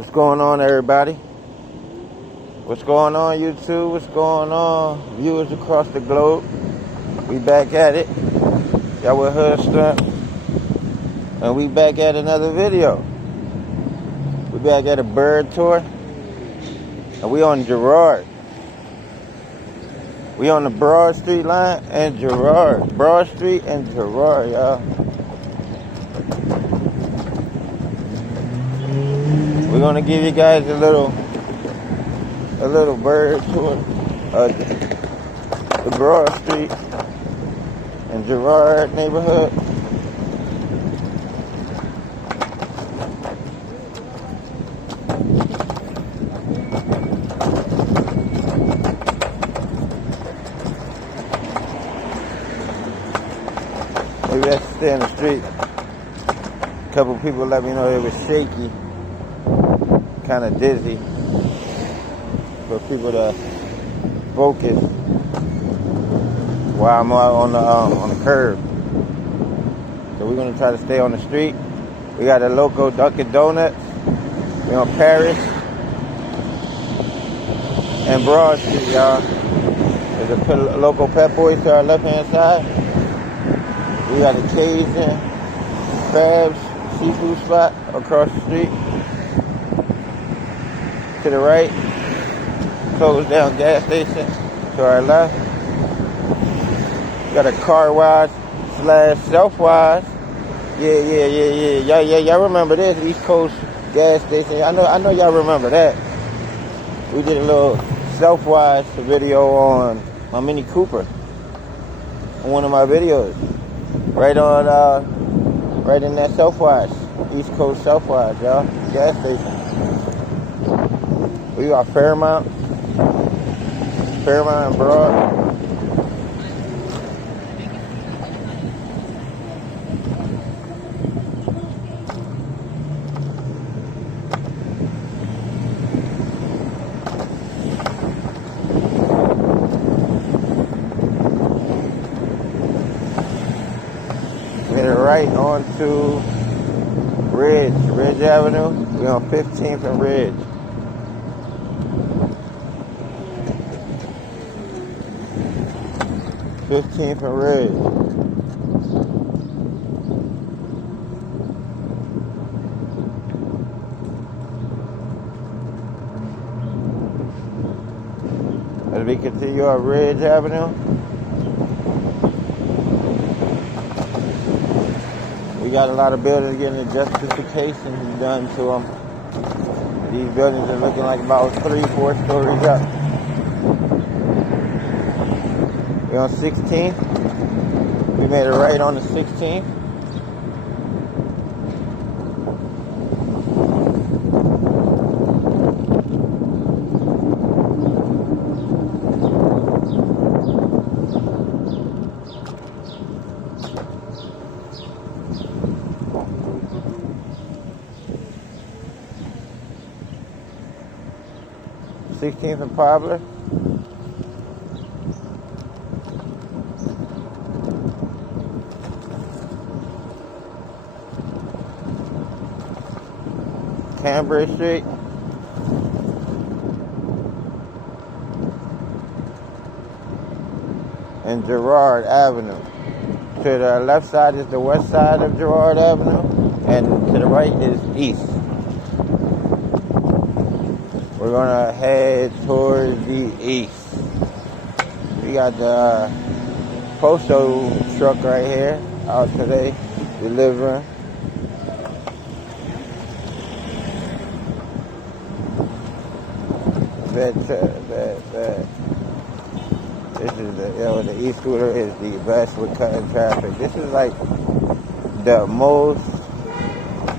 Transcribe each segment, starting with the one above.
What's going on, everybody? What's going on, YouTube? What's going on, viewers across the globe? We back at it. Y'all with Hood Stunt. And we back at another video. We back at a bird tour. And we on Girard. We on the Broad Street line and Girard. Broad Street and Girard, y'all. We're gonna give you guys a little bird tour of the Broad Street and Girard neighborhood. Maybe that's stay in the street. A couple people let me know it was shaky, kind of dizzy. For people to focus while I'm out on the curb. So we're gonna try to stay on the street. We got a local Dunkin' Donuts. We on Paris and Broad Street, y'all. There's a local Pep Boys to our left-hand side. We got a Cajun Crabs seafood spot across the street. To the right, closed down gas station. To our left, we got a car wash / self wash. Yeah. Y'all remember this East Coast gas station? I know y'all remember that. We did a little self wash video on my Mini Cooper on one of my videos. Right in that self wash, East Coast self wash, y'all, gas station. We got Fairmount and Broad. Hit it right onto Ridge Avenue. We're on 15th and Ridge. '15th and Ridge. As we continue on Ridge Avenue, we got a lot of buildings getting justifications done to them. These buildings are looking like about 3-4 stories up. We're on 16th. We made it right on the 16th. '16th and Poplar. Cambridge Street. And Girard Avenue. To the left side is the west side of Girard Avenue, and to the right is east. We're gonna head towards the east. We got the postal truck right here out today delivering. That. This is the e-scooter is the best with cutting traffic. This is like the most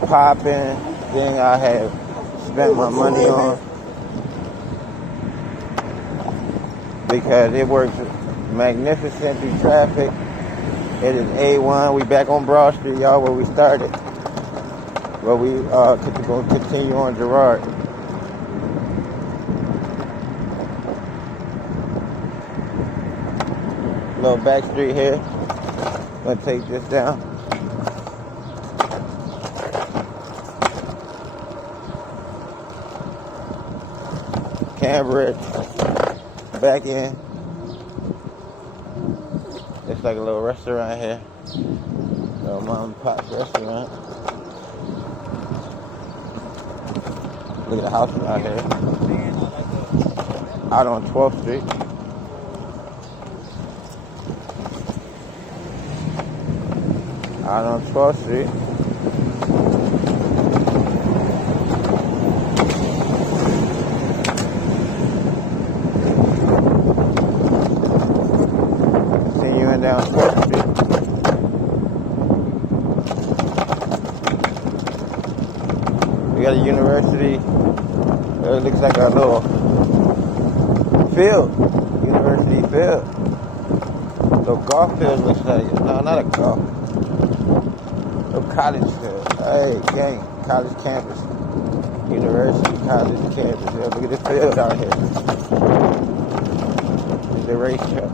popping thing I have spent my money on, because it works magnificent through traffic. It is A1. We back on Broad Street, y'all, where we started. But we going to continue on Girard. Little back street here. Gonna take this down. camera back in. Looks like a little restaurant here. Little mom and pop restaurant. Look at the house out here. Out on 12th Street. Out on 12th Street. Continuing down 12th Street. We got a university. It looks like a little field. University field. Little golf field looks like it. No, not a golf. Little college field. Hey, gang. College campus. University college campus. Yeah, look at this field out here. It's the racetrack.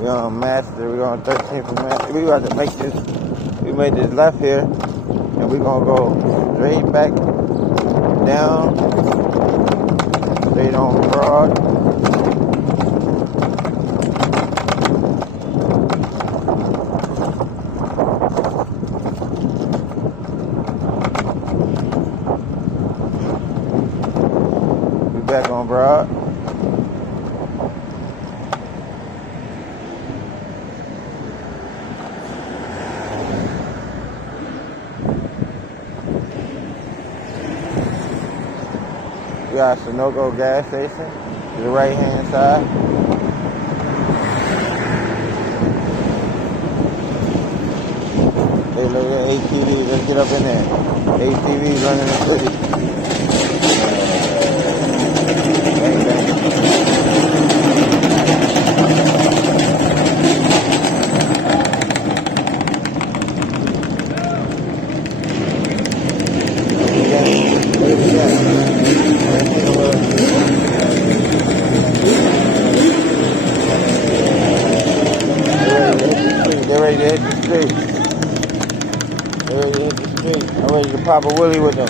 We're on Master, we're on 13th and Master. We got to make this, we made this left here, and we're gonna go straight back down, straight on Girard. We back on Girard. We got Sunoco gas station to the right hand side. Hey, look at ATV, let's get up in there. ATV running the city. Bang, bang. They're ready to hit the street. They're ready to hit the street. I'm ready to pop a wheelie with them.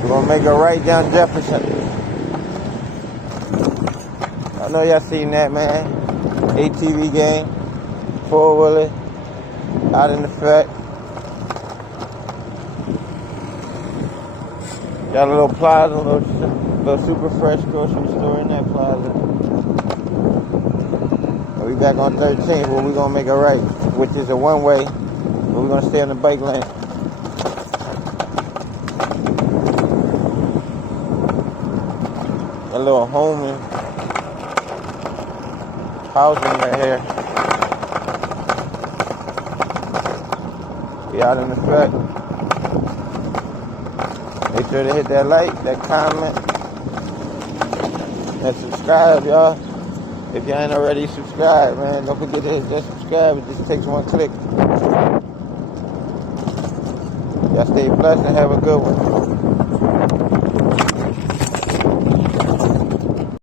We're gonna make a right down Jefferson. I know y'all seen that, man. ATV game, four-wheeler, out in effect. Got a little plaza, a little super fresh grocery store in that plaza. And we back on 13th where we're gonna make a right, which is a one-way, but we're gonna stay on the bike lane. A little home and housing right here. We out in effect. Make sure to hit that like, that comment, and subscribe, y'all. If y'all ain't already subscribed, man, don't forget to hit that subscribe. It just takes one click. Y'all stay blessed and have a good one.